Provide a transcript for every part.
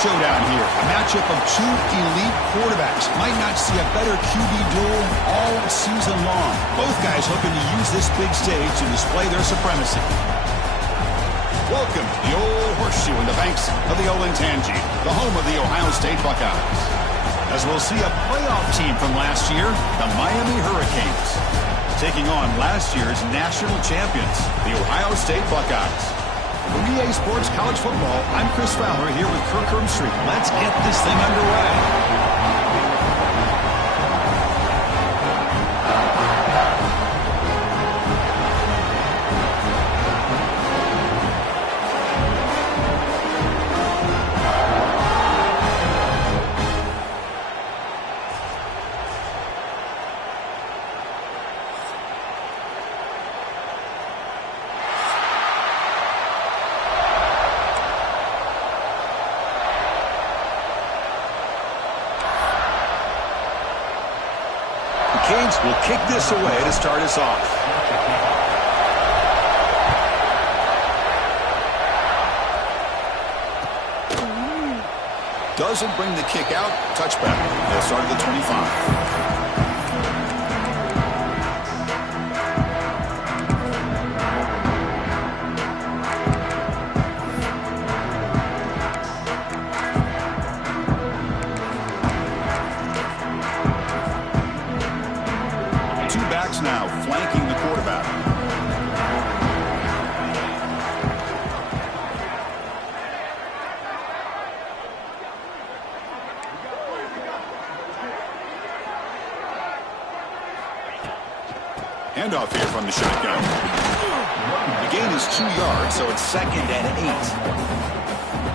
showdown here. A matchup of two elite quarterbacks. Might not see a better QB duel all season long. Both guys hoping to use this big stage to display their supremacy. Welcome to the old horseshoe in the banks of the old Ncaa, the home of the Ohio State Buckeyes. As we'll see a playoff team from last year, the Miami Hurricanes, taking on last year's national champions, the Ohio State Buckeyes. From EA Sports College Football, I'm Chris Fowler here with Kirk Herbstreit. Let's get this thing underway. Canes will kick this away to start us off. Doesn't bring the kick out. Touchback. They'll start at the 25. Now flanking the quarterback. Handoff here from the shotgun. The gain is 2 yards, so it's 2nd and 8.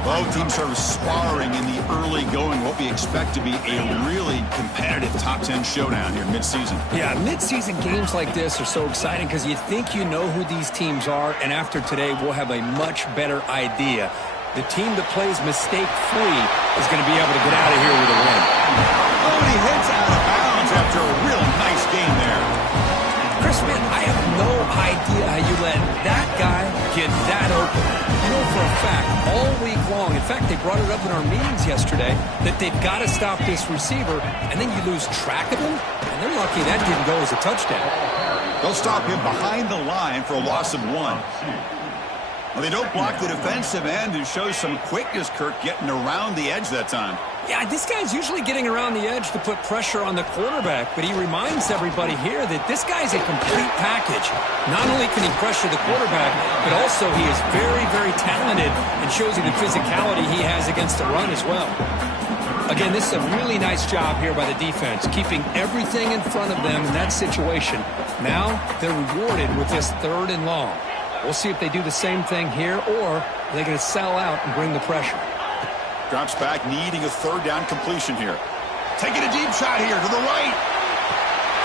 Both teams sort of sparring in the early going, what we expect to be a really competitive top 10 showdown here mid-season. Yeah, mid-season games like this are so exciting because you think you know who these teams are, and after today we'll have a much better idea. The team that plays mistake-free is going to be able to get out of here with a win. Oh, and he hits out of bounds after a real nice game there. Chris, man, I have no idea how you let that guy get that open. You know for a fact, all week long, in fact, they brought it up in our meetings yesterday, that they've got to stop this receiver, and then you lose track of him, and they're lucky that didn't go as a touchdown. They'll stop him behind the line for a loss of 1. Well, they don't block the defensive end, who shows some quickness, Kirk, getting around the edge that time. Yeah, this guy's usually getting around the edge to put pressure on the quarterback, but he reminds everybody here that this guy's a complete package. Not only can he pressure the quarterback, but also he is very, very talented and shows you the physicality he has against the run as well. Again, this is a really nice job here by the defense, keeping everything in front of them in that situation. Now they're rewarded with this 3rd and long. We'll see if they do the same thing here, or are they going to sell out and bring the pressure. Drops back, needing a 3rd down completion here. Taking a deep shot here to the right.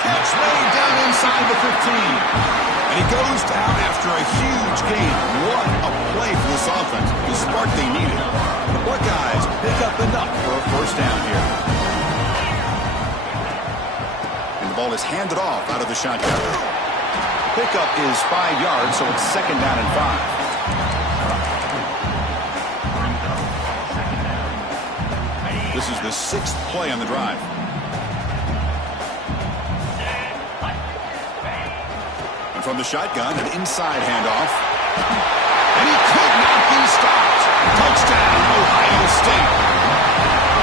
Catch laid down inside the 15. And he goes down after a huge gain. What a play for this offense. The spark they needed. The Buckeyes pick up enough for a 1st down here. And the ball is handed off out of the shotgun. Pickup is 5 yards, so it's 2nd down and 5. This is the 6th play on the drive. And from the shotgun, an inside handoff. And he could not be stopped. Touchdown, Ohio State.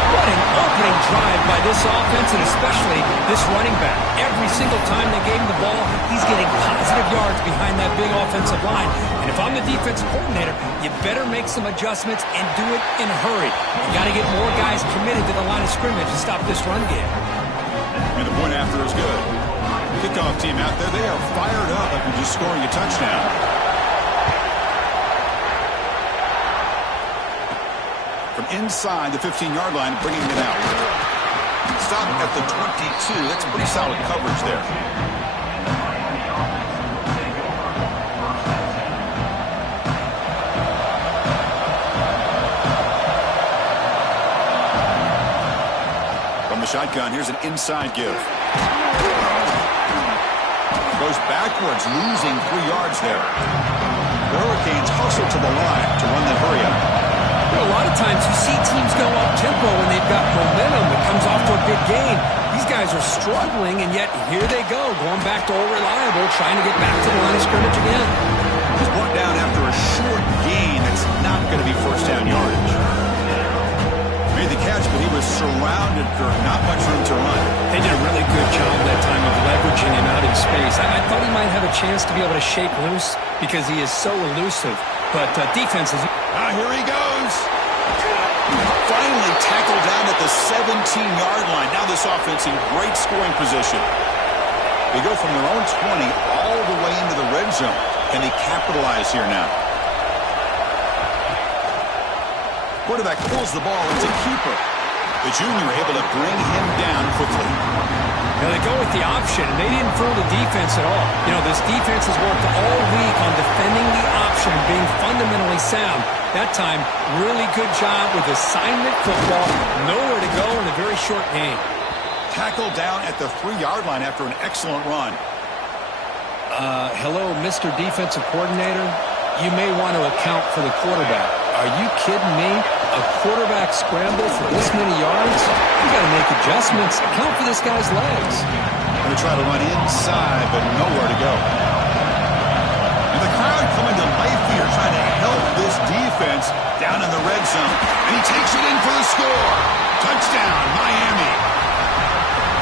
What an opening drive by this offense, and especially this running back. Every single time they gave him the ball, he's getting positive yards behind that big offensive line. And if I'm the defensive coordinator, you better make some adjustments and do it in a hurry. You got to get more guys committed to the line of scrimmage to stop this run game. And the point after is good. Kickoff team out there, they are fired up after just scoring a touchdown. From inside the 15-yard line, bringing it out. Stop at the 22. That's pretty solid coverage there. From the shotgun, here's an inside give. Goes backwards, losing 3 yards there. The Hurricanes hustle to the line to run the hurry up. A lot of times you see teams go up-tempo when they've got momentum. It comes off to a big gain. These guys are struggling, and yet here they go, going back to old reliable, trying to get back to the line of scrimmage again. He's brought down after a short gain. That's not going to be first down yardage. Made the catch, but he was surrounded, Kirk. Not much room to run. They did a really good job that time of leveraging him out in space. I thought he might have a chance to be able to shake loose because he is so elusive. But defense is... Here he goes. Finally tackled down at the 17-yard line. Now this offense in great scoring position. They go from their own 20 all the way into the red zone. Can they capitalize here now? Quarterback pulls the ball into keeper. The junior able to bring him down quickly. Now they go with the option, and they didn't fool the defense at all. You know, this defense has worked all week on defending the option and being fundamentally sound. That time, really good job with assignment football. Nowhere to go in a very short game. Tackled down at the 3-yard line after an excellent run. Hello, Mr. Defensive Coordinator. You may want to account for the quarterback. Are you kidding me? A quarterback scramble for this many yards? You got to make adjustments. Account for this guy's legs. Going to try to run inside, but nowhere to go. And the crowd coming to life here, trying to help this defense down in the red zone. And he takes it in for the score. Touchdown, Miami.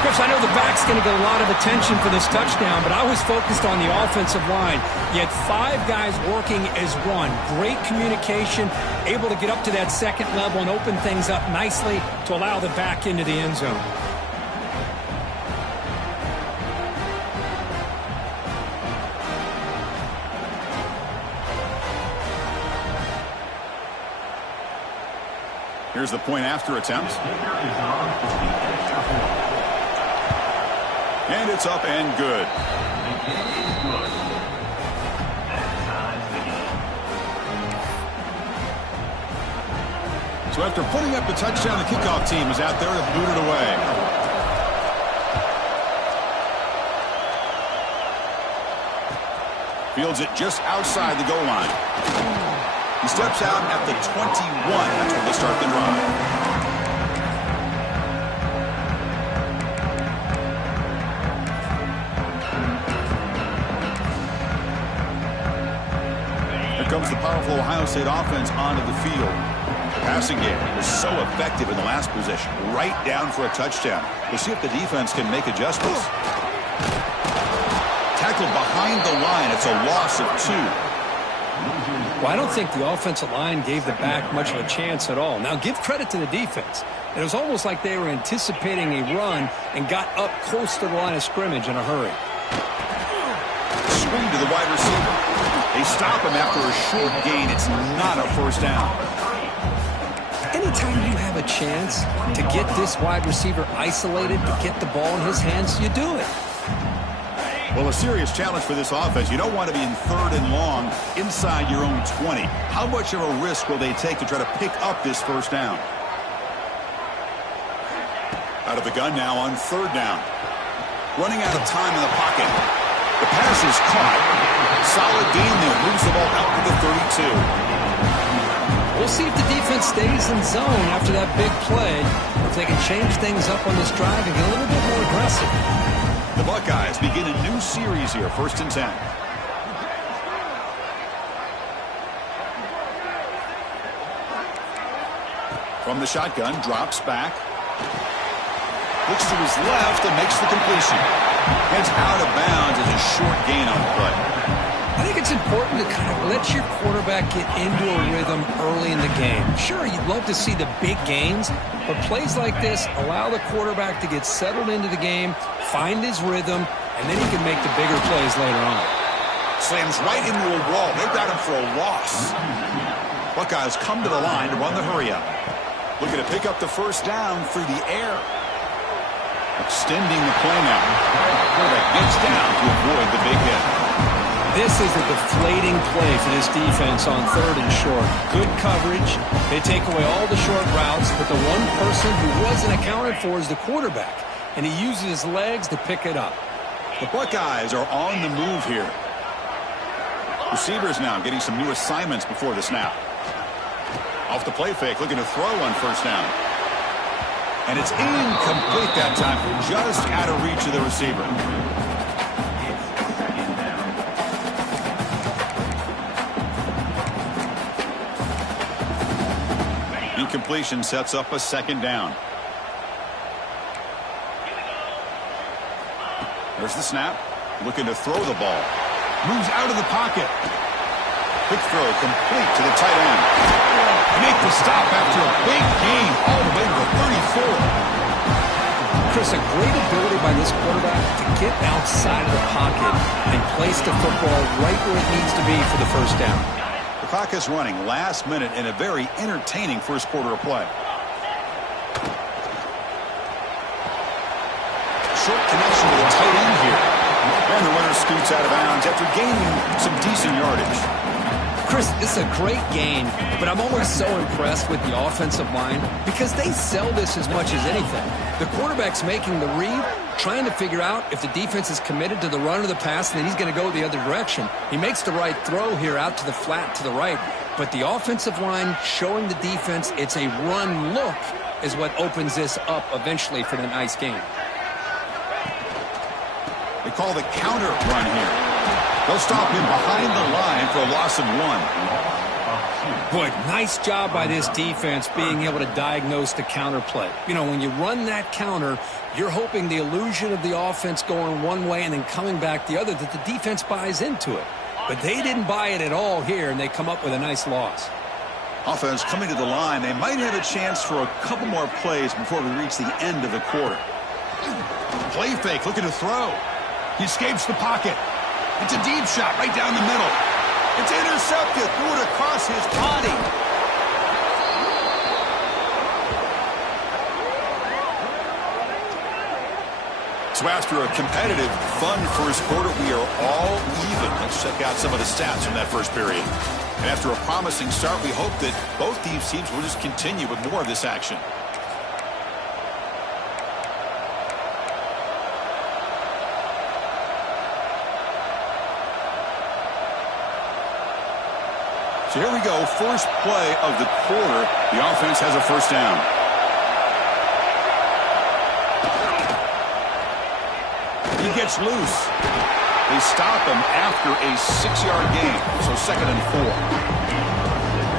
Chris, I know the back's going to get a lot of attention for this touchdown, but I was focused on the offensive line. You had 5 guys working as one. Great communication, able to get up to that second level and open things up nicely to allow the back into the end zone. Here's the point after attempt. And it's up and good. So after putting up the touchdown, the kickoff team is out there to boot it away. Fields it just outside the goal line. He steps out at the 21. That's where they start the drive. Comes the powerful Ohio State offense onto the field. The passing game was so effective in the last possession, right down for a touchdown. We'll see if the defense can make adjustments. Tackled behind the line. It's a loss of 2. Well, I don't think the offensive line gave the back much of a chance at all. Now, give credit to the defense. It was almost like they were anticipating a run and got up close to the line of scrimmage in a hurry. Swing to the wide receiver. They stop him after a short gain. It's not a first down. Anytime you have a chance to get this wide receiver isolated, to get the ball in his hands, you do it. Well, a serious challenge for this offense. You don't want to be in 3rd and long inside your own 20. How much of a risk will they take to try to pick up this first down? Out of the gun now on 3rd down. Running out of time in the pocket. The pass is caught. Solid gain there. Moves the ball out to the 32. We'll see if the defense stays in zone after that big play. If they can change things up on this drive and get a little bit more aggressive. The Buckeyes begin a new series here. 1st and 10. From the shotgun, drops back. Looks to his left and makes the completion. Heads out of bounds as a short gain on the play. I think it's important to kind of let your quarterback get into a rhythm early in the game. Sure, you'd love to see the big gains, but plays like this allow the quarterback to get settled into the game, find his rhythm, and then he can make the bigger plays later on. Slams right into a wall. They've got him for a loss. Buckeyes come to the line to run the hurry-up. Looking to pick up the first down through the air. Extending the play now. Quarterback gets down to avoid the big hit. This is a deflating play for this defense on 3rd and short. Good coverage. They take away all the short routes, but the one person who wasn't accounted for is the quarterback, and he uses his legs to pick it up. The Buckeyes are on the move here. Receivers now getting some new assignments before the snap. Off the play fake, looking to throw on first down. And it's incomplete that time, just out of reach of the receiver. Incompletion sets up a second down. There's the snap. Looking to throw the ball. Moves out of the pocket. Quick throw complete to the tight end. Make the stop after a big gain all the way to the 34. Chris, a great ability by this quarterback to get outside of the pocket and place the football right where it needs to be for the first down. The clock is running last minute in a very entertaining first quarter of play. Short connection to the tight end here. And the runner scoots out of bounds after gaining some decent yardage. Chris, it's a great gain, but I'm always so impressed with the offensive line because they sell this as much as anything. The quarterback's making the read, trying to figure out if the defense is committed to the run or the pass, and then he's going to go the other direction. He makes the right throw here out to the flat to the right, but the offensive line showing the defense it's a run look is what opens this up eventually for the nice game. They call the counter run here. They'll stop him behind the line for a loss of 1. Boy, nice job by this defense being able to diagnose the counter play. You know, when you run that counter, you're hoping the illusion of the offense going one way and then coming back the other, that the defense buys into it. But they didn't buy it at all here, and they come up with a nice loss. Offense coming to the line. They might have a chance for a couple more plays before we reach the end of the quarter. Play fake, looking to throw. He escapes the pocket. It's a deep shot right down the middle. It's intercepted. Threw it across his body. So after a competitive, fun first quarter, we are all even. Let's check out some of the stats from that first period. And after a promising start, we hope that both these teams will just continue with more of this action. So here we go, first play of the quarter. The offense has a first down. He gets loose. They stop him after a 6-yard gain, so 2nd and 4.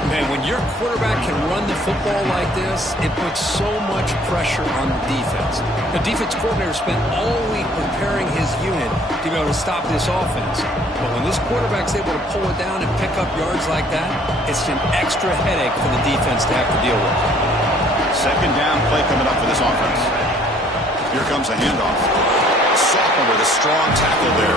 Man, when your quarterback can run the football like this, it puts so much pressure on the defense. The defense coordinator spent all week preparing his unit to be able to stop this offense. But when this quarterback's able to pull it down and pick up yards like that, it's an extra headache for the defense to have to deal with. Second down play coming up for this offense. Here comes a handoff. Sophomore with a strong tackle there.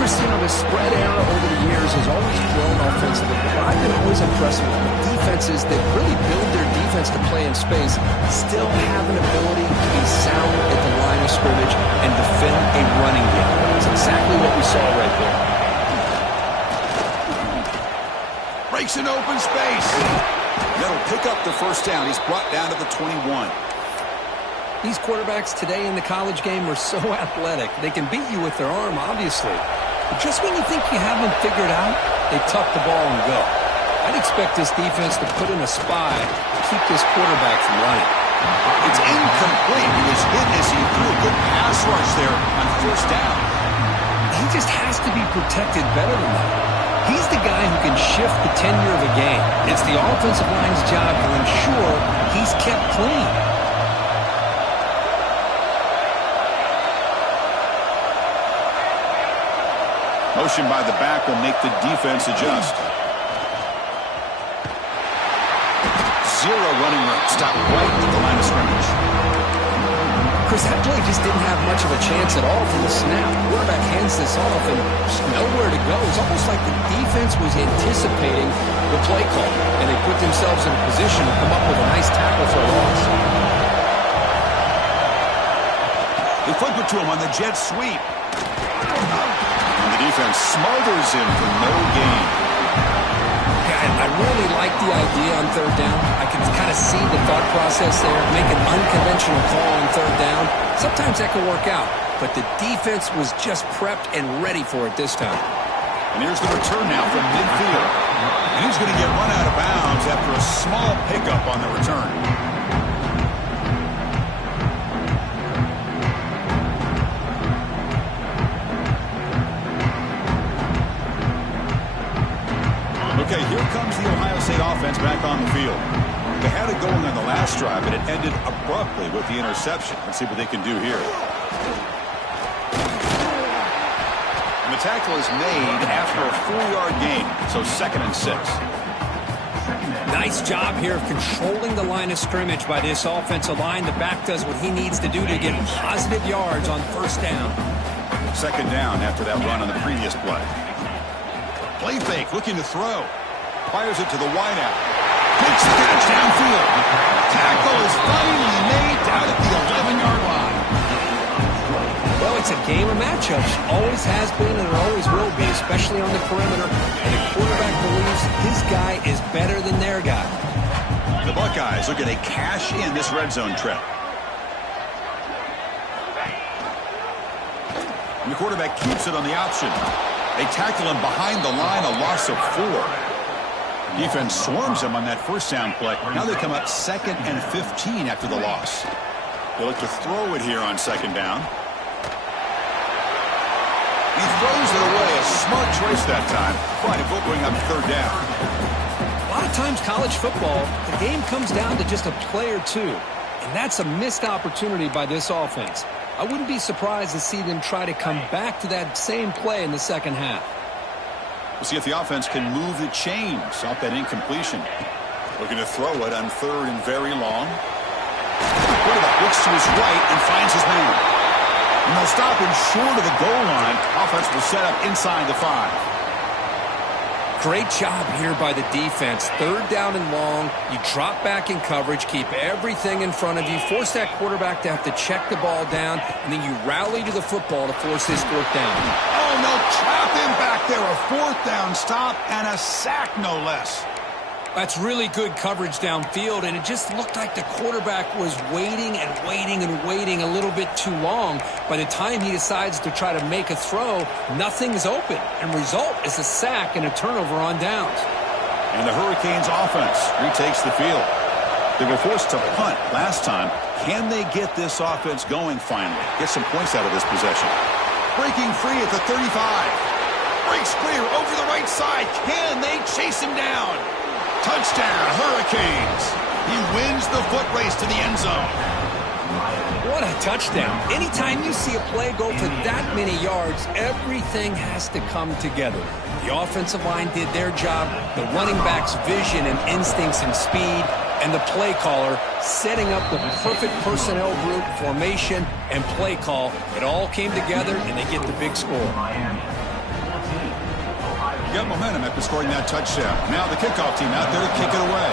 Chris, you know, the spread era over the years has always grown offensively, but I've been always impressed with defenses that really build their defense to play in space, still have an ability to be sound at the line of scrimmage and defend a running game. It's exactly what we saw right there. Breaks an open space. That'll pick up the first down. He's brought down to the 21. These quarterbacks today in the college game are so athletic. They can beat you with their arm, obviously. But just when you think you have them figured out, they tuck the ball and go. I'd expect this defense to put in a spy to keep this quarterback from running. It's incomplete. He was hit as he threw a good pass rush there on first down. He just has to be protected better than that. He's the guy who can shift the tenure of a game. It's the offensive line's job to ensure he's kept clean. Motion by the back will make the defense adjust. Zero running room. Stop right at the line of scrimmage. Chris, that play just didn't have much of a chance at all from the snap. The quarterback hands this off and there's nowhere to go. It's almost like the defense was anticipating the play call, and they put themselves in a position to come up with a nice tackle for a loss. They flip it to him on the jet sweep. Defense smothers him for no gain. Yeah, I really like the idea on third down. I can kind of see the thought process there. Make an unconventional call on third down. Sometimes that can work out, but the defense was just prepped and ready for it this time. And here's the return now from midfield. And he's going to get run out of bounds after a Okay, here comes the Ohio State offense back on the field. They had it going on the last drive, but it ended abruptly with the interception. Let's see what they can do here. And the tackle is made after a 4-yard gain, so 2nd and 6. Nice job here of controlling the line of scrimmage by this offensive line. The back does what he needs to do to get positive yards on 1st down. 2nd down after that run on the previous play. Play fake, looking to throw. Fires it to the wideout. Takes the catch downfield. Tackle is finally made down at the 11-yard line. Well, it's a game of matchups. Always has been and it always will be, especially on the perimeter. And the quarterback believes his guy is better than their guy. The Buckeyes looking to cash in this red zone trip. And the quarterback keeps it on the option. They tackle him behind the line, a loss of 4. Defense swarms him on that 1st down play. Now they come up 2nd and 15 after the loss. They look to throw it here on 2nd down. He throws it away. A smart choice that time, but it will bring up 3rd down. A lot of times college football, the game comes down to just a play or two. And that's a missed opportunity by this offense. I wouldn't be surprised to see them try to come back to that same play in the 2nd half. We'll see if the offense can move the chains off that incompletion. Looking to throw it on 3rd and very long. The quarterback looks to his right and finds his man. And they'll stop him short of the goal line. Offense will set up inside the 5. Great job here by the defense. 3rd down and long. You drop back in coverage, keep everything in front of you, force that quarterback to have to check the ball down, and then you rally to the football to force this 4th down. Oh, no, trap him back there. A 4th down stop and a sack, no less. That's really good coverage downfield, and it just looked like the quarterback was waiting and waiting and waiting a little bit too long. By the time he decides to try to make a throw, nothing's open, and result is a sack and a turnover on downs. And the Hurricanes offense retakes the field. They were forced to punt last time. Can they get this offense going finally? Get some points out of this possession. Breaking free at the 35. Breaks clear over the right side. Can they chase him down? Touchdown, Hurricanes. He wins the foot race to the end zone. What a touchdown. Anytime you see a play go for that many yards, everything has to come together. The offensive line did their job, the running back's vision and instincts and speed, and the play caller setting up the perfect personnel group, formation, and play call. It all came together, and they get the big score. Got momentum after scoring that touchdown. Now the kickoff team out there to kick it away.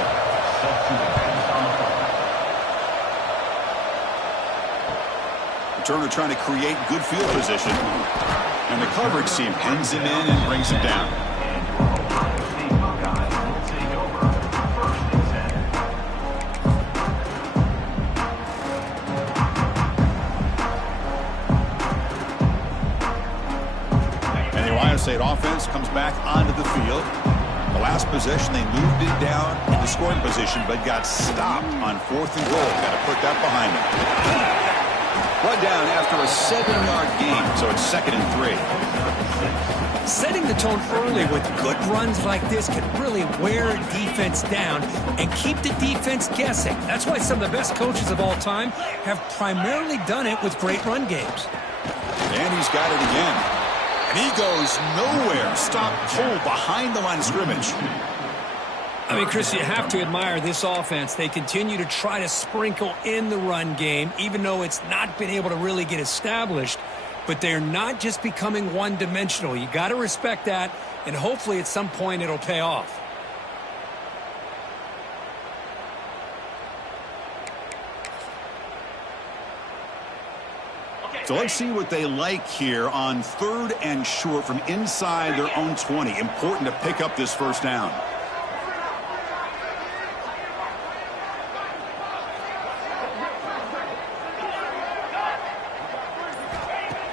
Returner trying to create good field position. And the coverage team pins him in and brings him down. State offense comes back onto the field. The last possession, they moved it down into scoring position, but got stopped on 4th and goal. Got to put that behind them. Run down after a 7-yard gain, so it's 2nd and 3. Setting the tone early with good runs like this can really wear a defense down and keep the defense guessing. That's why some of the best coaches of all time have primarily done it with great run games. And he's got it again. And he goes nowhere. Stop cold behind the line of scrimmage. I mean, Chris, you have to admire this offense. They continue to try to sprinkle in the run game, even though it's not been able to really get established. But they're not just becoming one-dimensional. You got to respect that, and hopefully at some point it'll pay off. So let's see what they like here on 3rd and short from inside their own 20. Important to pick up this 1st down.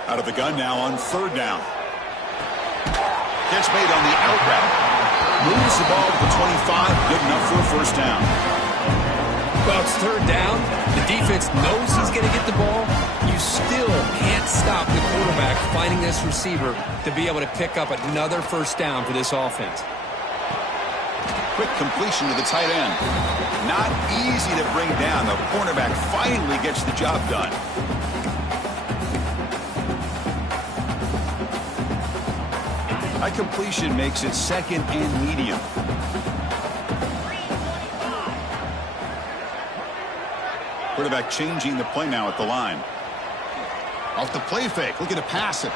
Out of the gun now on 3rd down. Catch made on the out route. Moves the ball to the 25. Good enough for a 1st down. Well, it's 3rd down. The defense knows he's going to get the ball. You still can't stop the quarterback finding this receiver to be able to pick up another 1st down for this offense. quick completion to the tight end. Not easy to bring down. The cornerback finally gets the job done. High completion makes it second and medium. Quarterback changing the play now at the line. Off the play fake, looking to pass it.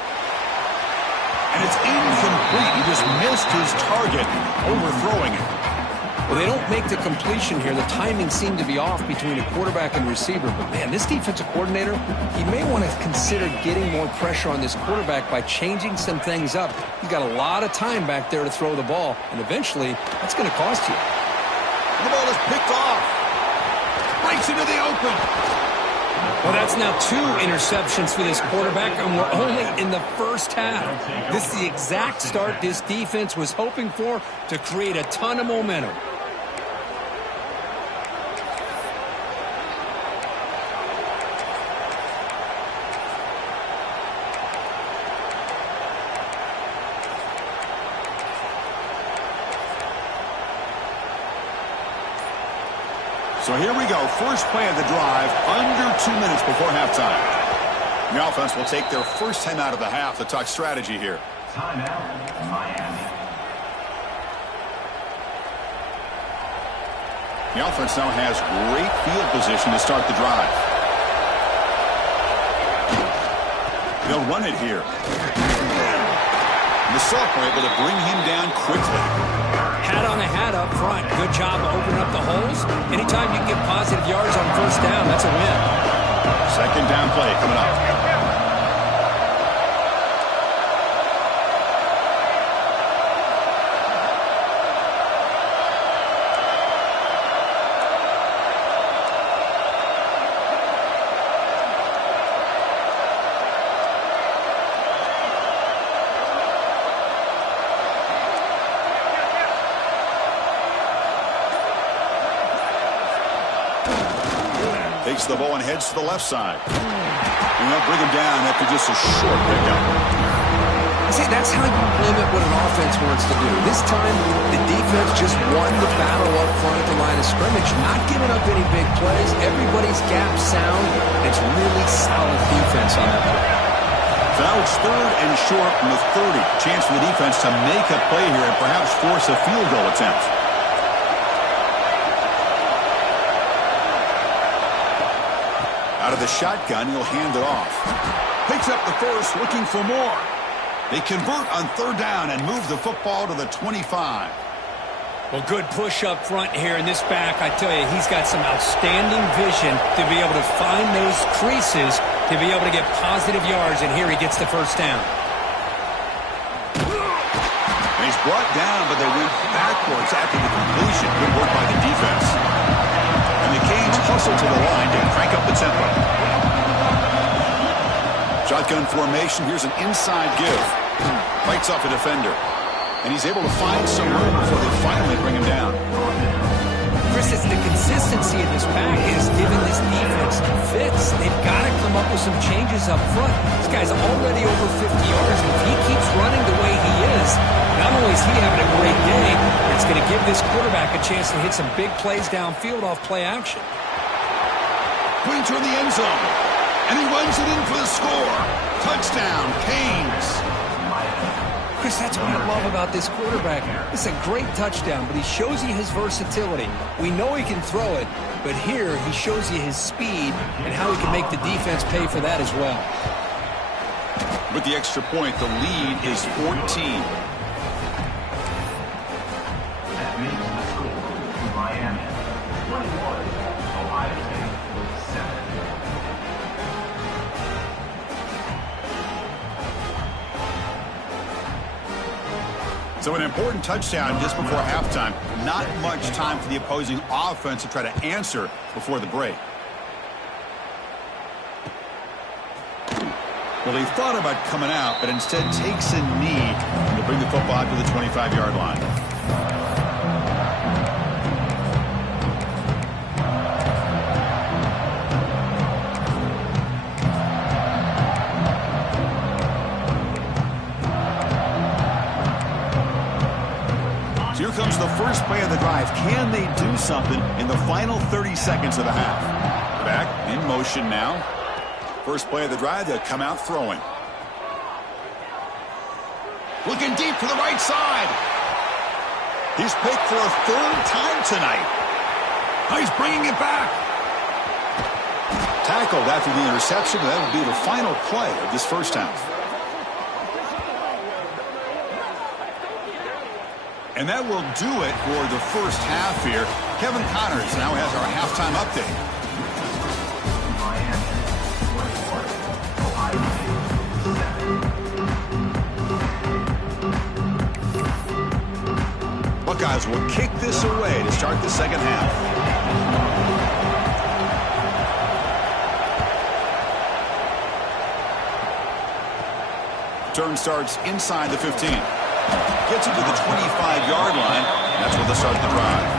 And it's incomplete. He just missed his target, overthrowing it. Well, they don't make the completion here. The timing seemed to be off between a quarterback and receiver. But, man, this defensive coordinator, he may want to consider getting more pressure on this quarterback by changing some things up. He's got a lot of time back there to throw the ball, and eventually that's going to cost you. The ball is picked off. Breaks into the open. Well, that's now 2 interceptions for this quarterback, and we're only in the first half. This is the exact start this defense was hoping for to create a ton of momentum. So here we go. First play of the drive, under 2 minutes before halftime. The offense will take their first time out of the half to talk strategy here. Timeout, Miami. The offense now has great field position to start the drive. They'll run it here. The sophomore able to bring him down quickly. Hat on a hat up front. Good job opening up the holes. Anytime you can get positive yards on first down, that's a win. Second down play coming up. Takes the ball and heads to the left side. And they'll bring him down after just a short pickup. See, that's how you limit what an offense wants to do. This time, the defense just won the battle up front at the line of scrimmage, not giving up any big plays. Everybody's gap sound. It's really solid defense on that play. So now it's third and short from the 30. Chance for the defense to make a play here and perhaps force a field goal attempt. Out of the shotgun, he'll hand it off. Picks up the first, looking for more. They convert on third down and move the football to the 25. Well, good push up front here in this back. I tell you, he's got some outstanding vision to be able to find those creases, to be able to get positive yards, and here he gets the first down. And he's brought down, but they went backwards after the completion. Good work by the defense. And the Canes hustle to the line to crank up the tempo. Shotgun formation. Here's an inside give. Fights off a defender. And he's able to find some room before they finally bring him down. Chris, it's the consistency in this pack is giving this defense fits. They've got to come up with some changes up front. This guy's already over 50 yards. If he keeps running the way he is, not only is he having a great day, it's going to give this quarterback a chance to hit some big plays downfield off play action. Pointer in the end zone. And he runs it in for the score. Touchdown, Canes. Chris, that's what I love about this quarterback. It's a great touchdown, but he shows you his versatility. We know he can throw it, but here he shows you his speed and how he can make the defense pay for that as well. With the extra point, the lead is 14. That makes the score Miami 21, Ohio State 7. So an important touchdown just before halftime. Not much time for the opposing offense to try to answer before the break. Well, he thought about coming out, but instead takes a knee to bring the football out to the 25-yard line. comes the first play of the drive. Can they do something in the final 30 seconds of the half? Back in motion now. First play of the drive, they'll come out throwing. Looking deep to the right side. He's picked for a third time tonight. He's bringing it back. Tackled after the interception. That will be the final play of this first half. And that will do it for the first half here. Kevin Connors now has our halftime update. Buckeyes will kick this away to start the second half. Turn starts inside the 15. Gets it to the 25-yard line. That's where they'll start the drive.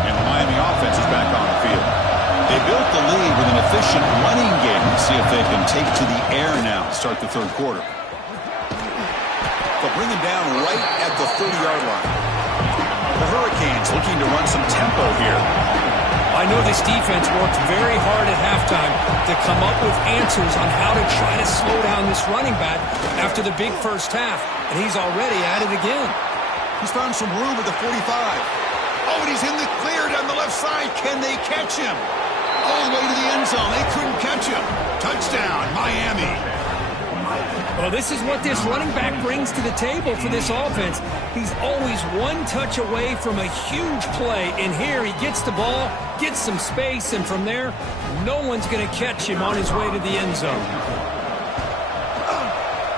And the Miami offense is back on the field. They built the lead with an efficient running game. Let's see if they can take to the air now to start the third quarter. They'll bring him down right at the 30-yard line. The Hurricanes looking to run some tempo here. I know this defense worked very hard at halftime to come up with answers on how to try to slow down this running back after the big first half, and he's already at it again. He's found some room at the 45. Oh, and he's in the clear down the left side. Can they catch him? All the way to the end zone. They couldn't catch him. Touchdown, Miami. Well, this is what this running back brings to the table for this offense. He's always one touch away from a huge play, and here he gets the ball, gets some space, and from there, no one's going to catch him on his way to the end zone.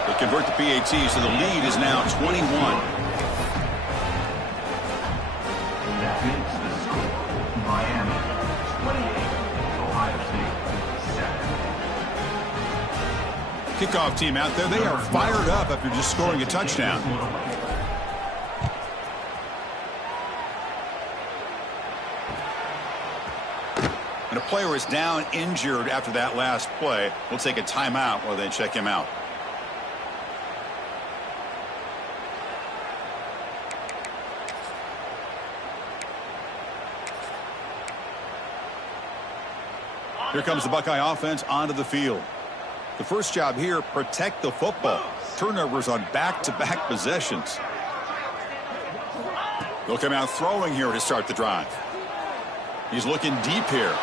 They convert the PAT, so the lead is now 21. That makes the score Miami 28, Ohio State 7. Kickoff team out there, they are fired up after just scoring a touchdown. And a player is down injured after that last play. We'll take a timeout while they check him out. Here comes the Buckeye offense onto the field. The first job here, protect the football. Turnovers on back-to-back possessions. They'll come out throwing here to start the drive. He's looking deep here.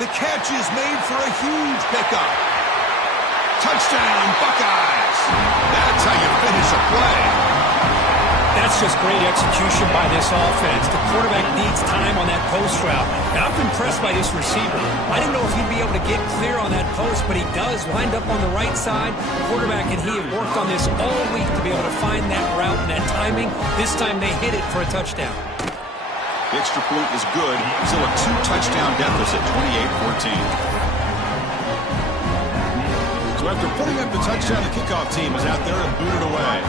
The catch is made for a huge pickup. Touchdown, Buckeyes. That's how you finish a play. That's just great execution by this offense. The quarterback needs time on that post route. Now, I'm impressed by this receiver. I didn't know if he'd be able to get clear on that post, but he does. Lined up on the right side. The quarterback and he have worked on this all week to be able to find that route and that timing. This time they hit it for a touchdown. The extra point is good. Still a 2-touchdown deficit, 28-14. So after putting up the touchdown, the kickoff team is out there and booted away.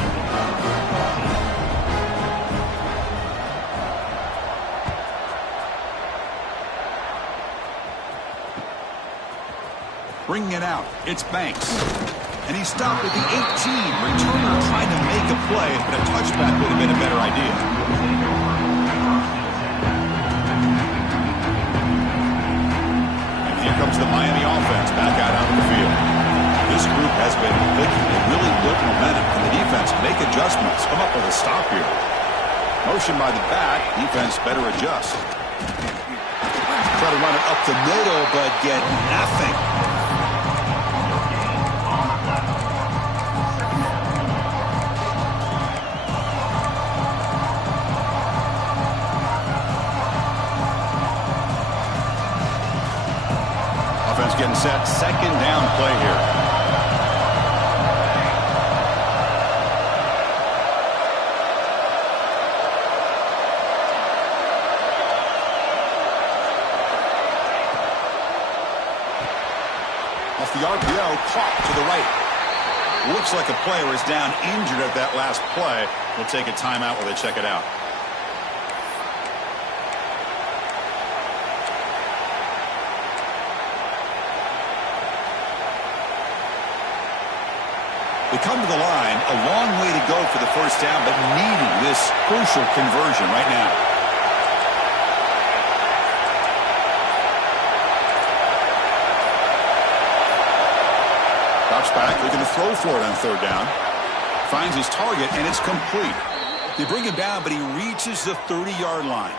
Bringing it out, it's Banks. And he stopped at the 18. Returner trying to make a play, but a touchback would have been a better idea. And here comes the Miami offense back out onto the field. This group has been clicking and really built momentum, and the defense make adjustments. Come up with a stop here. Motion by the back, defense better adjust. Try to run it up the middle, but get nothing. Offense getting set, second down play here. Off the RPO, caught to the right. Looks like a player is down injured at that last play. We'll take a timeout while they check it out. They come to the line, a long way to go for the first down, but needing this crucial conversion right now. Drops back, looking to throw for it on third down. Finds his target, and it's complete. They bring him down, but he reaches the 30-yard line.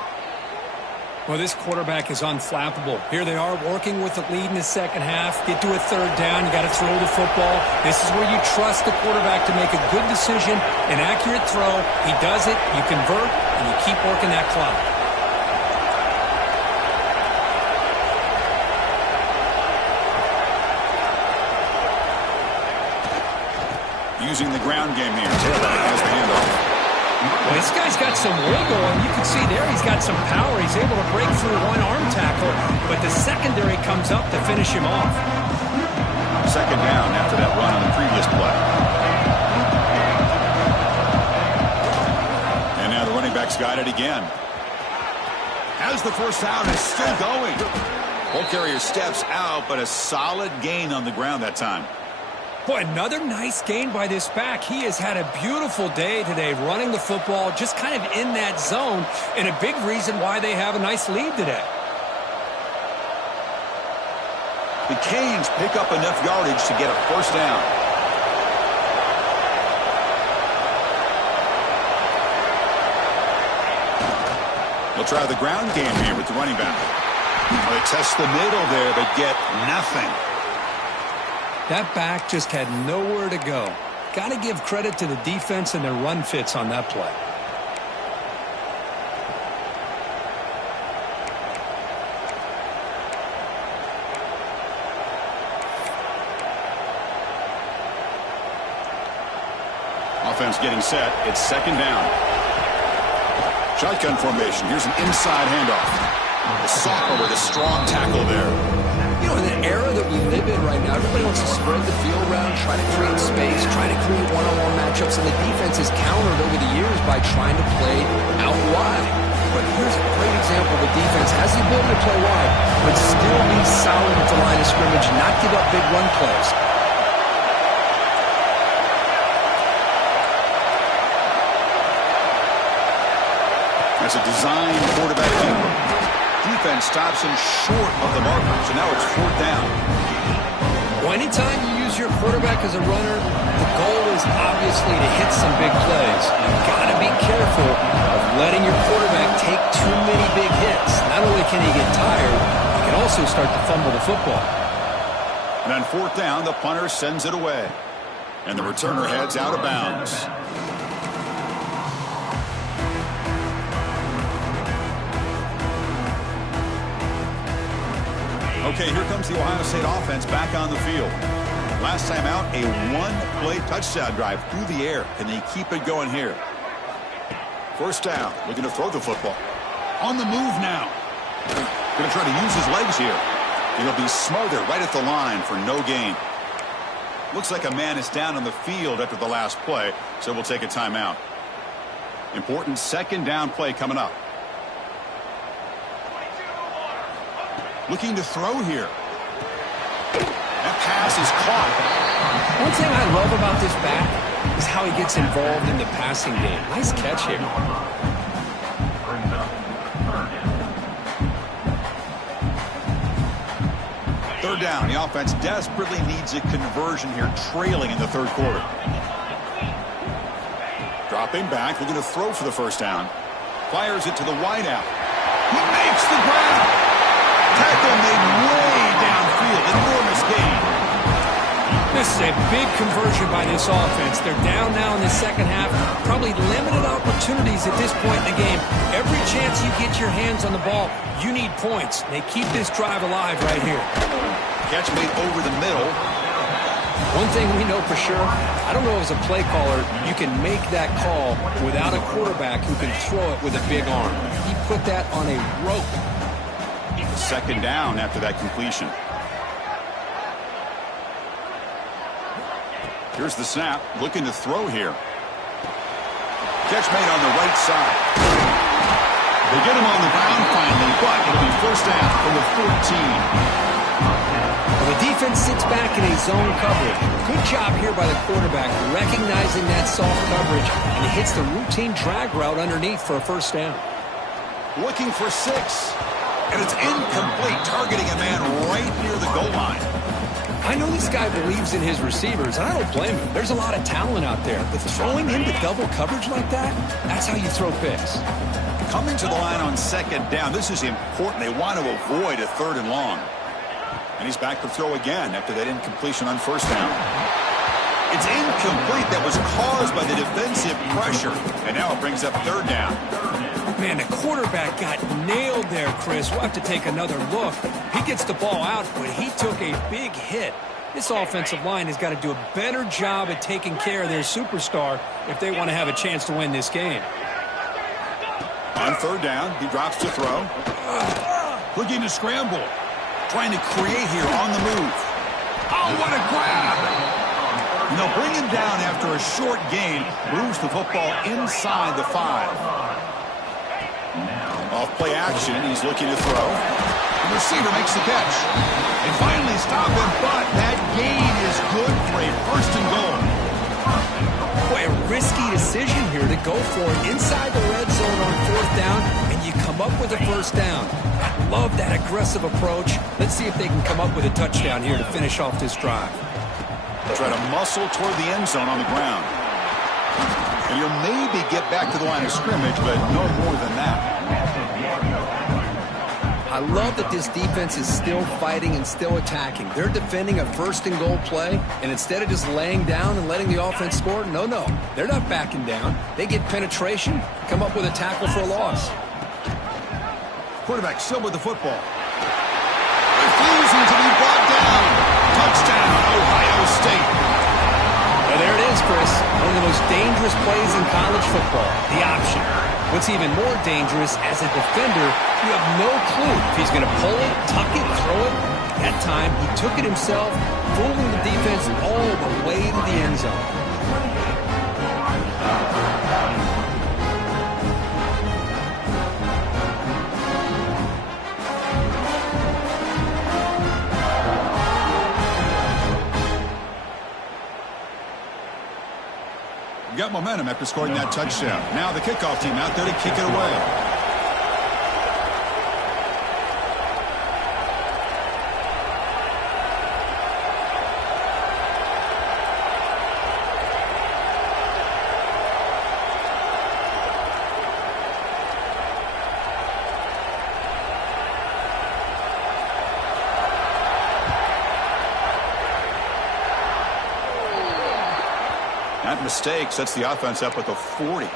Well, this quarterback is unflappable. Here they are working with the lead in the second half. Get to a third down. You got to throw the football. This is where you trust the quarterback to make a good decision, an accurate throw. He does it, you convert, and you keep working that clock. Using the ground game here. Tailback has the handoff. Well, this guy's got some wiggle, and you can see there he's got some power. He's able to break through one arm tackle, but the secondary comes up to finish him off. Second down after that run on the previous play. And now the running back's got it again. Has the first down, is still going. Ball carrier steps out, but a solid gain on the ground that time. Boy, another nice gain by this back. He has had a beautiful day today running the football, just kind of in that zone, and a big reason why they have a nice lead today. The Canes pick up enough yardage to get a first down. They'll try the ground game here with the running back. Well, they test the middle there, but get nothing. That back just had nowhere to go. Got to give credit to the defense and their run fits on that play. Offense getting set. It's second down. Shotgun formation. Here's an inside handoff. The sophomore with a strong tackle there. You know, in the era that we live in right now, everybody wants to spread the field around, try to create space, try to create one-on-one matchups, and the defense has countered over the years by trying to play out wide. But here's a great example. The defense has the ability to play wide, but still be solid at the line of scrimmage, not give up big run plays. That's a design quarterback keeper. Defense stops him short of the marker, so now it's fourth down. Well, anytime you use your quarterback as a runner, the goal is obviously to hit some big plays. You've got to be careful of letting your quarterback take too many big hits. Not only can he get tired, he can also start to fumble the football. And on fourth down, the punter sends it away. And the returner heads out of bounds. Okay, here comes the Ohio State offense back on the field. Last time out, a one-play touchdown drive through the air. Can they keep it going here? First down, looking to throw the football. On the move now. Going to try to use his legs here. It'll be smothered right at the line for no gain. Looks like a man is down on the field after the last play, so we'll take a timeout. Important second down play coming up. Looking to throw here. That pass is caught. One thing I love about this back is how he gets involved in the passing game. Nice catch here. Third down. The offense desperately needs a conversion here, trailing in the third quarter. Dropping back, looking to throw for the first down. Fires it to the wideout. He makes the grab. Tackle made way downfield. Enormous gain. This is a big conversion by this offense. They're down now in the second half. Probably limited opportunities at this point in the game. Every chance you get your hands on the ball, you need points. They keep this drive alive right here. Catch made over the middle. One thing we know for sure, I don't know as a play caller, you can make that call without a quarterback who can throw it with a big arm. He put that on a rope. Second down after that completion. Here's the snap. Looking to throw here. Catch made on the right side. They get him on the ground finally, but it'll be first down from the 14. Well, the defense defense sits back in a zone coverage. Good job here by the quarterback, recognizing that soft coverage, and he hits the routine drag route underneath for a first down. Looking for 6. And it's incomplete, targeting a man right near the goal line. I know this guy believes in his receivers, and I don't blame him. There's a lot of talent out there, but throwing into double coverage like that, that's how you throw picks. Coming to the line on 2nd down, this is important. They want to avoid a 3rd and long. And he's back to throw again after that incompletion on 1st down. It's incomplete. That was caused by the defensive pressure. And now it brings up 3rd down. Man, the quarterback got nailed there, Chris. We'll have to take another look. He gets the ball out, but he took a big hit. This offensive line has got to do a better job at taking care of their superstar if they want to have a chance to win this game. On 3rd down, he drops to throw. Looking to scramble. Trying to create here on the move. Oh, what a grab! And they'll bring him down after a short gain. Moves the football inside the 5. Off play action, he's looking to throw. The receiver makes the catch. They finally stop him, but that gain is good for a 1st and goal. Boy, a risky decision here to go for it inside the red zone on 4th down, and you come up with a 1st down. I love that aggressive approach. Let's see if they can come up with a touchdown here to finish off this drive. Try to muscle toward the end zone on the ground. And you'll maybe get back to the line of scrimmage, but no more than that. I love that this defense is still fighting and still attacking. They're defending a 1st and goal play, and instead of just laying down and letting the offense score, no, they're not backing down. They get penetration, come up with a tackle for a loss. Quarterback still with the football. Refusing to be brought down. Touchdown, Ohio State. Well, there it is, Chris. One of the most dangerous plays in college football, the option. What's even more dangerous, as a defender, you have no clue if he's going to pull it, tuck it, throw it. That time, he took it himself, fooling the defense all the way to the end zone. Got momentum after scoring that touchdown. Now the kickoff team out there to kick it away. That mistake sets the offense up at the 40.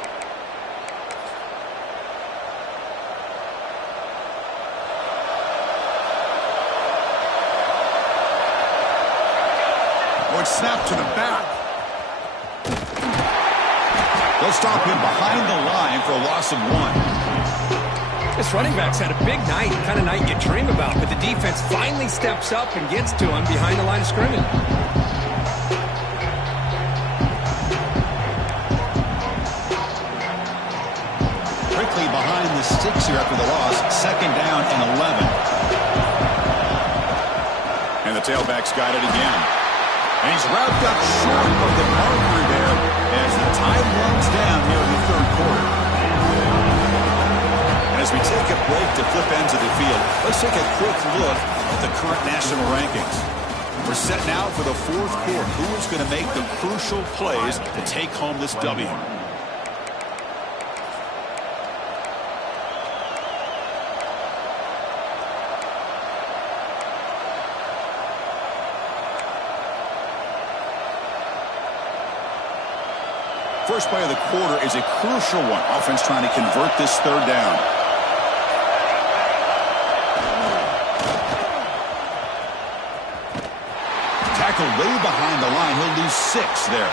Oh, it's snapped to the back. They'll stop him behind the line for a loss of 1. This running back's had a big night, the kind of night you dream about, but the defense finally steps up and gets to him behind the line of scrimmage. Behind the sticks here after the loss. 2nd down and 11. And the tailback's got it again. And he's wrapped up short of the marker there as the tide runs down here in the 3rd quarter. And as we take a break to flip ends of the field, let's take a quick look at the current national rankings. We're set now for the 4th quarter. Who is going to make the crucial plays to take home this W? First play of the quarter is a crucial one. Offense trying to convert this 3rd down. Tackled way behind the line. He'll lose 6 there.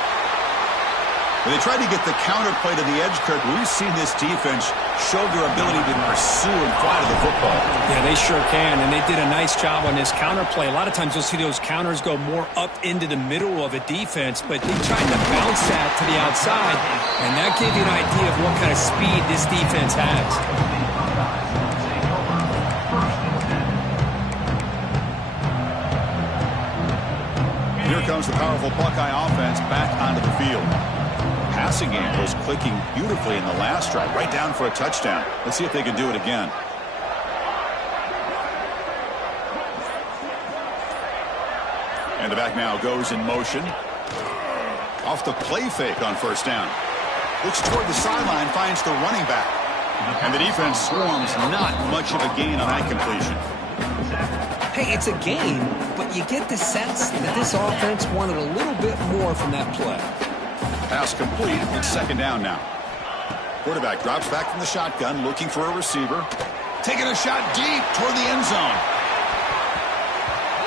When they tried to get the counter play to the edge, Kirk, we've seen this defense show their ability to pursue and fly to the football. Yeah, they sure can, and they did a nice job on this counter play. A lot of times you'll see those counters go more up into the middle of a defense, but they tried to bounce that to the outside, and that gave you an idea of what kind of speed this defense has. comes the powerful Buckeye offense back onto the field. Passing game was clicking beautifully in the last drive, right down for a touchdown. Let's see if they can do it again. And the back now goes in motion. Off the play fake on first down. Looks toward the sideline, finds the running back. And the defense swarms, not much of a gain on that completion. Hey, it's a gain, but you get the sense that this offense wanted a little bit more from that play. Pass complete. It's second down now. Quarterback drops back from the shotgun, looking for a receiver. Taking a shot deep toward the end zone.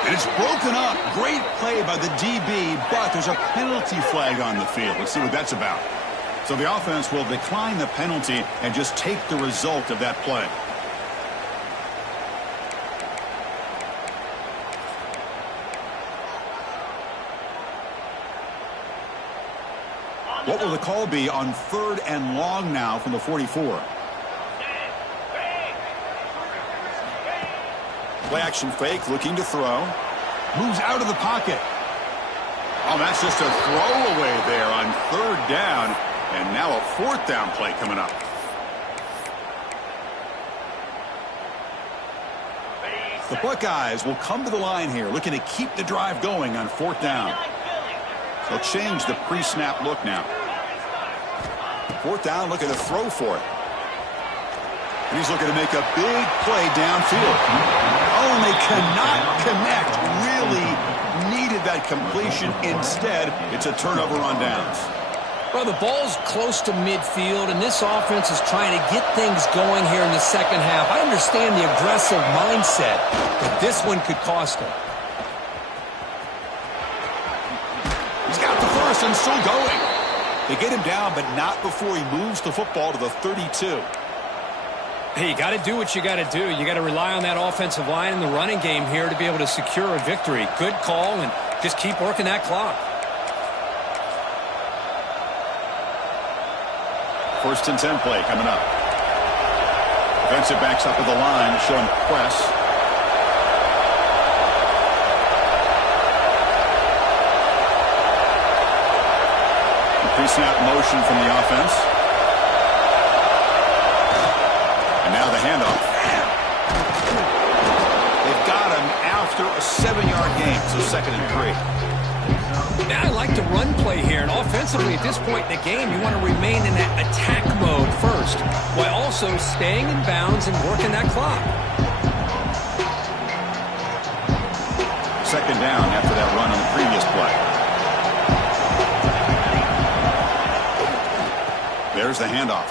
And it's broken up. Great play by the DB, but there's a penalty flag on the field. Let's see what that's about. So the offense will decline the penalty and just take the result of that play. What will the call be on 3rd and long now from the 44? Play action fake, looking to throw. Moves out of the pocket. Oh, that's just a throwaway there on 3rd down. And now a 4th down play coming up. The Buckeyes will come to the line here, looking to keep the drive going on 4th down. They'll change the pre-snap look now. 4th down, looking to throw for it. He's looking to make a big play downfield. Oh, and they cannot connect. Really needed that completion. Instead, it's a turnover on downs. Well, the ball's close to midfield, and this offense is trying to get things going here in the second half. I understand the aggressive mindset, but this one could cost him. He's got the first and still going. They get him down, but not before he moves the football to the 32. Hey, you got to do what you got to do. You got to rely on that offensive line in the running game here to be able to secure a victory. Good call, and just keep working that clock. 1st and 10 play coming up. Defensive backs up at the line, showing press. Pre-snap motion from the offense. And now the handoff. They've got him after a 7-yard gain, so 2nd and 3. Now I like to run play here, and offensively at this point in the game, you want to remain in that attack mode first, while also staying in bounds and working that clock. 2nd down after that run on the previous play. There's the handoff.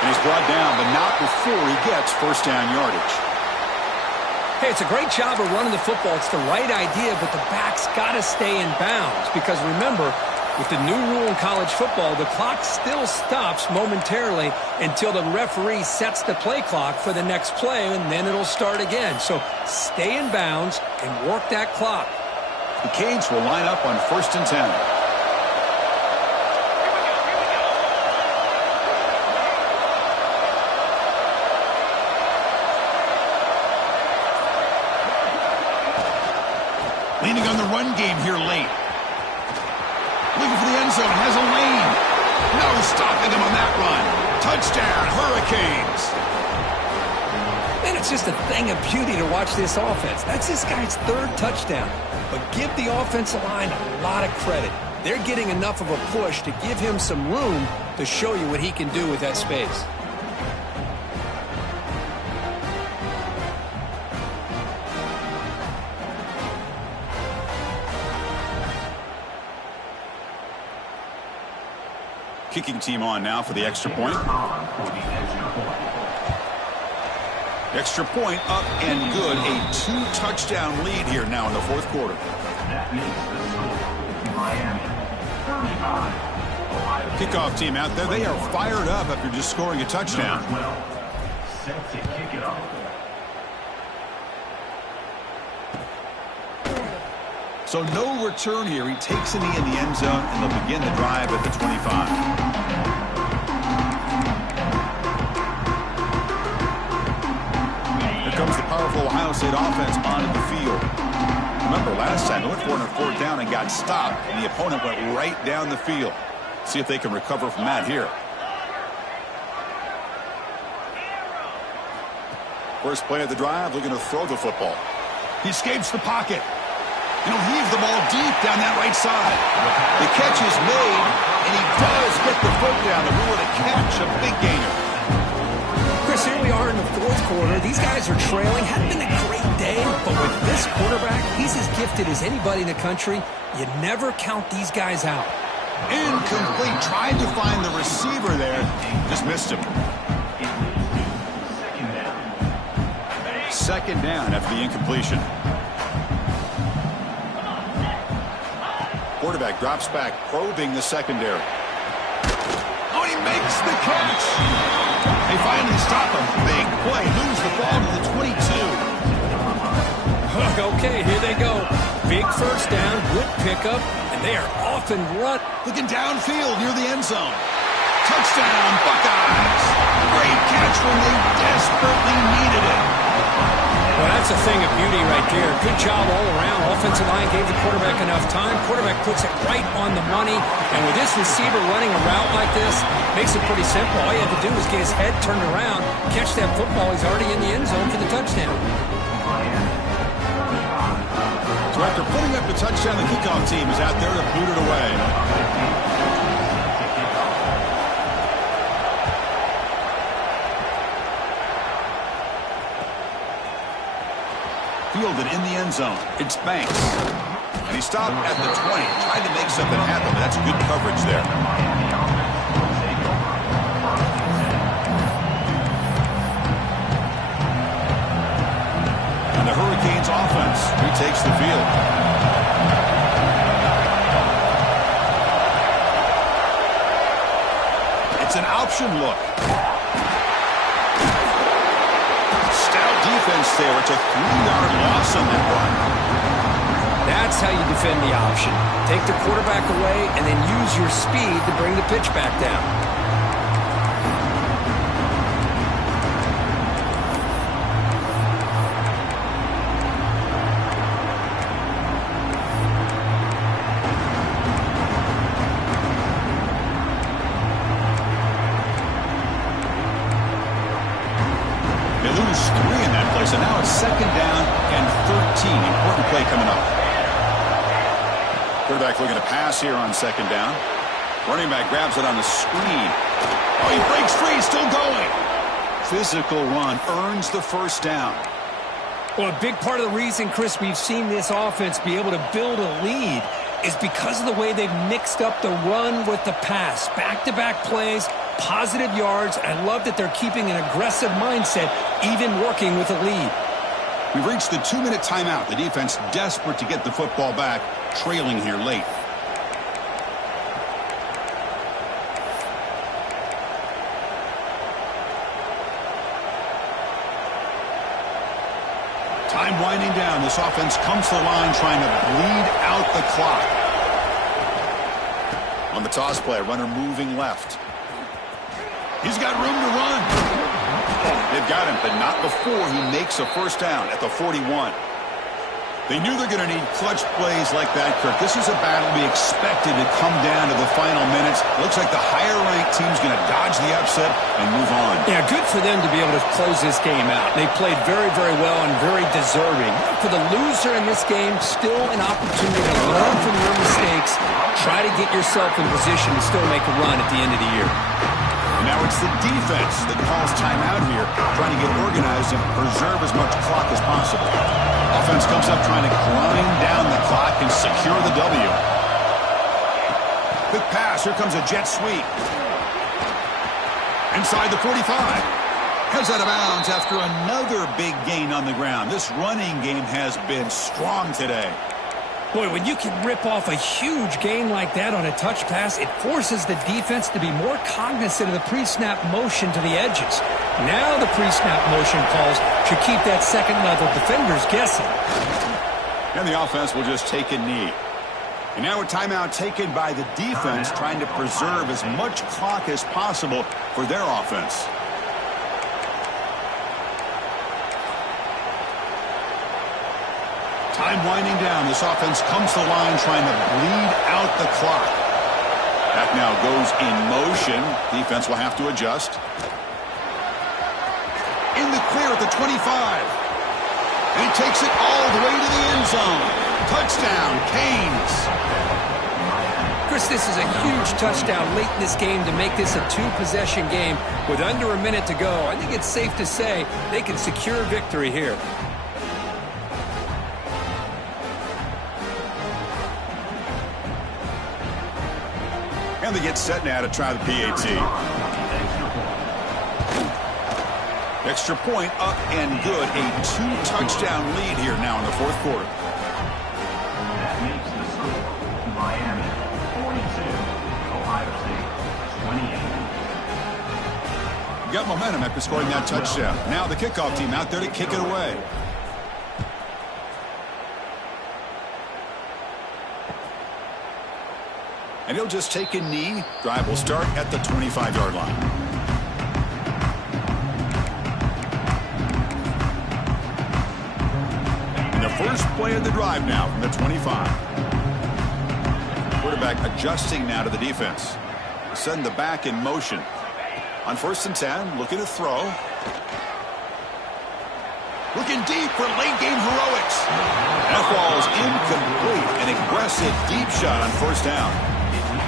And he's brought down, but not before he gets 1st down yardage. Hey, it's a great job of running the football. It's the right idea, but the back's got to stay in bounds. Because remember, with the new rule in college football, the clock still stops momentarily until the referee sets the play clock for the next play, and then it'll start again. So stay in bounds and work that clock. The Canes will line up on 1st and 10. Leaning on the run game here late. Looking for the end zone. Has a lane. No stopping him on that run. Touchdown, Hurricanes. Man, it's just a thing of beauty to watch this offense. That's this guy's 3rd touchdown. But give the offensive line a lot of credit. They're getting enough of a push to give him some room to show you what he can do with that space. Kicking team on now for the extra point. Extra point up and good. A 2-touchdown lead here now in the 4th quarter. That makes the score Miami 35. Kickoff team out there. They are fired up after just scoring a touchdown. Set to kick it off. So no return here. He takes a knee in the end zone, and they'll begin the drive at the 25. Here comes the powerful Ohio State offense onto the field. remember last time they went for it on 4th down and got stopped, and the opponent went right down the field. See if they can recover from that here. First play of the drive, looking to throw the football. He escapes the pocket. And he'll heave the ball deep down that right side. The catch is made, and he does get the foot down. The rule of the catch, a big gainer. Chris, here we are in the 4th quarter. These guys are trailing. Hadn't been a great day, but with this quarterback, he's as gifted as anybody in the country. You never count these guys out. Incomplete. Tried to find the receiver there. Just missed him. Second down after the incompletion. Quarterback drops back, probing the secondary. Oh, he makes the catch. They finally stop him. Big play. Lose the ball to the 22. Okay, here they go. Big first down, good pickup, and they are off and run. Looking downfield near the end zone. Touchdown, Buckeyes. Great catch when they desperately needed it. Well, that's a thing of beauty right there. Good job all around. Offensive line gave the quarterback enough time. Quarterback puts it right on the money. And with this receiver running a route like this, makes it pretty simple. All you have to do is get his head turned around, catch that football. He's already in the end zone for the touchdown. So after putting up the touchdown, the kickoff team is out there to boot it away. Fielded in the end zone. It's Banks. And he stopped at the 20. Tried to make something happen, but that's good coverage there. And the Hurricanes offense retakes the field. It's an option look. Defense there. It's a 3-yard loss on that run. That's how you defend the option. Take the quarterback away and then use your speed to bring the pitch back down. So now it's 2nd down and 13. Important play coming up. Quarterback looking to pass here on 2nd down. Running back grabs it on the screen. Oh, he breaks free, still going. Physical run earns the first down. Well, a big part of the reason, Chris, we've seen this offense be able to build a lead is because of the way they've mixed up the run with the pass. Back-to-back plays, positive yards. I love that they're keeping an aggressive mindset, even working with a lead. We've reached the 2-minute timeout. The defense desperate to get the football back, trailing here late. Time winding down. This offense comes to the line trying to bleed out the clock. On the toss play, runner moving left. He's got room to run. They've got him, but not before he makes a first down at the 41. They knew they're going to need clutch plays like that, Kirk. This is a battle we expected to come down to the final minutes. Looks like the higher-ranked team's going to dodge the upset and move on. Yeah, good for them to be able to close this game out. They played very, very well and very deserving. For the loser in this game, still an opportunity to learn from your mistakes. Try to get yourself in position to still make a run at the end of the year. And now it's the defense that calls timeout here, trying to get organized and preserve as much clock as possible. Offense comes up trying to grind down the clock and secure the W. Quick pass. Here comes a jet sweep. Inside the 45. Heads out of bounds after another big gain on the ground. This running game has been strong today. Boy, when you can rip off a huge gain like that on a touch pass, it forces the defense to be more cognizant of the pre-snap motion to the edges. Now the pre-snap motion calls should keep that second-level defenders guessing. And the offense will just take a knee. And now a timeout taken by the defense, trying to preserve as much clock as possible for their offense. Time winding down. This offense comes to the line trying to bleed out the clock. That now goes in motion. Defense will have to adjust. In the clear at the 25. And he takes it all the way to the end zone. Touchdown, Canes. Chris, this is a huge touchdown late in this game to make this a two-possession game with under a minute to go. I think it's safe to say they can secure victory here. And they get set now to try the PAT. Extra point up and good. A two-touchdown lead here now in the fourth quarter. That makes the score Miami 42, Ohio State 28. Got momentum after scoring that touchdown. Now the kickoff team out there to kick it away. And he'll just take a knee. Drive will start at the 25-yard line. And the first play of the drive now from the 25. Quarterback adjusting now to the defense. Send the back in motion. On 1st and 10, looking to throw. Looking deep for late-game heroics. That ball's incomplete. An aggressive deep shot on 1st down.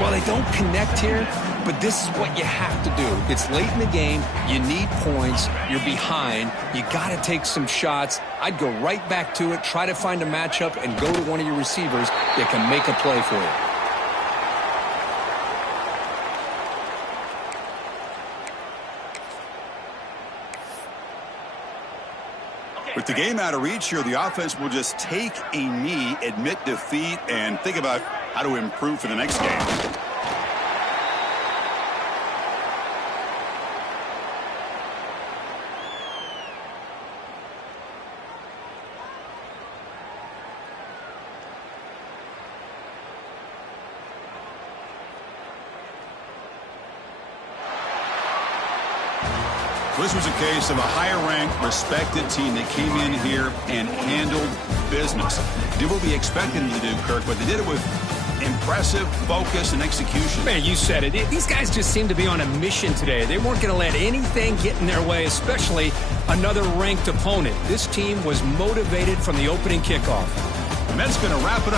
Well, they don't connect here, but this is what you have to do. It's late in the game. You need points. You're behind. You got to take some shots. I'd go right back to it, try to find a matchup, and go to one of your receivers that can make a play for you. With the game out of reach here, the offense will just take a knee, admit defeat, and think about how to improve for the next game. This was a case of a higher-ranked, respected team that came in here and handled business. Did what we expected them to do, Kirk, but they did it with impressive focus and execution. Man, you said it. These guys just seem to be on a mission today. They weren't going to let anything get in their way, especially another ranked opponent. This team was motivated from the opening kickoff. And that's going to wrap it up.